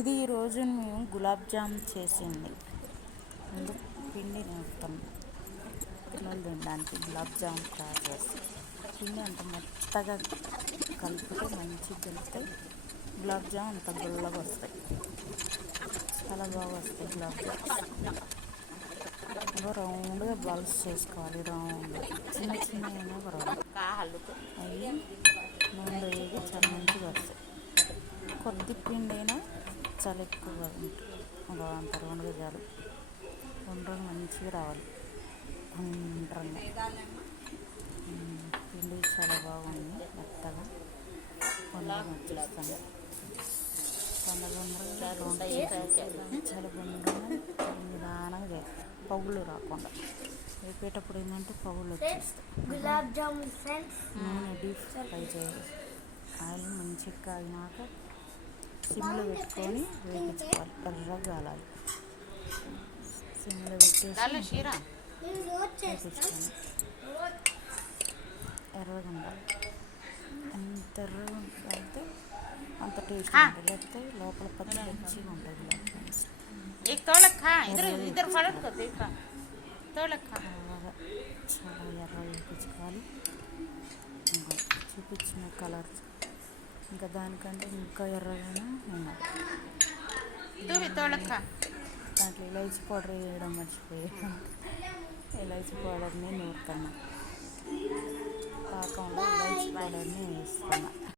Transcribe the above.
ఇది ఈరోజు మేము గులాబ్ జామ్ చేసింది. అందుకు పిండి నేర్పుతాం పిల్లలు తినడానికి. గులాబ్ జామ్ తయారు చేస్తాం. పిండి అంత మెత్తగా కలిపితే మంచిగా కలిపితే గులాబ్ జామ్ అంత గుల్లగా వస్తాయి. చాలా బాగా వస్తాయి గులాబ్ జామ్. ఇంకా రౌండ్గా బాల్స్ చేసుకోవాలి. రౌండ్ చిన్న చిన్న అయినా పర్వాలేదు. అవి నూనె వేగి చాలా మంచిగా వస్తాయి. కొద్ది పిండి అయినా చాలా ఎక్కువగా ఉంటుంది. అంత రౌండ్గా చాలు. రౌండ్గా మంచిగా రావాలి. గుండ్రంగా పిండి చాలా బాగుంది. మెత్తగా కొండగా వచ్చేస్తాను. తొందరగా రౌండ్ చాలా గుండ్రంగా నిదానంగా చేయాలి. పగులు రాకుండా వేపేటప్పుడు ఏంటంటే పగులు వచ్చేస్తాయి. గులాబ్ జామున్ ఫ్రెండ్స్ నూనె డీప్ ఫ్రై చేయాలి. ఆయిల్ మంచిగా కాగినాక సిమ్లో పెట్టుకొని వేయించుకోవాలి. ఎర్రగా కాలాలి. సిమ్లో పెట్టేసి వేయించుకోవాలి. ఎర్రగా ఉండాలి. ఎంత ఎర్రగా ఉంటే అంత టేస్ట్ ఉంటుంది. లేకపోతే లోపల పచ్చి మంచిగా ఉంటుంది. బాగా చాలా ఎర్రగా వేయించుకోవాలి. ఇంకా చూపించిన కలర్ ఇంకా దానికంటే ఇంకా ఎర్రగానే ఉండాలి. దాంట్లో ఇలాచీ పౌడర్ వేయడం మర్చిపోయాను. ఇలాచీ పౌడర్ని నూరుతున్నా. పాకంలో ఇలాచీ పౌడర్ని వేస్తున్నా.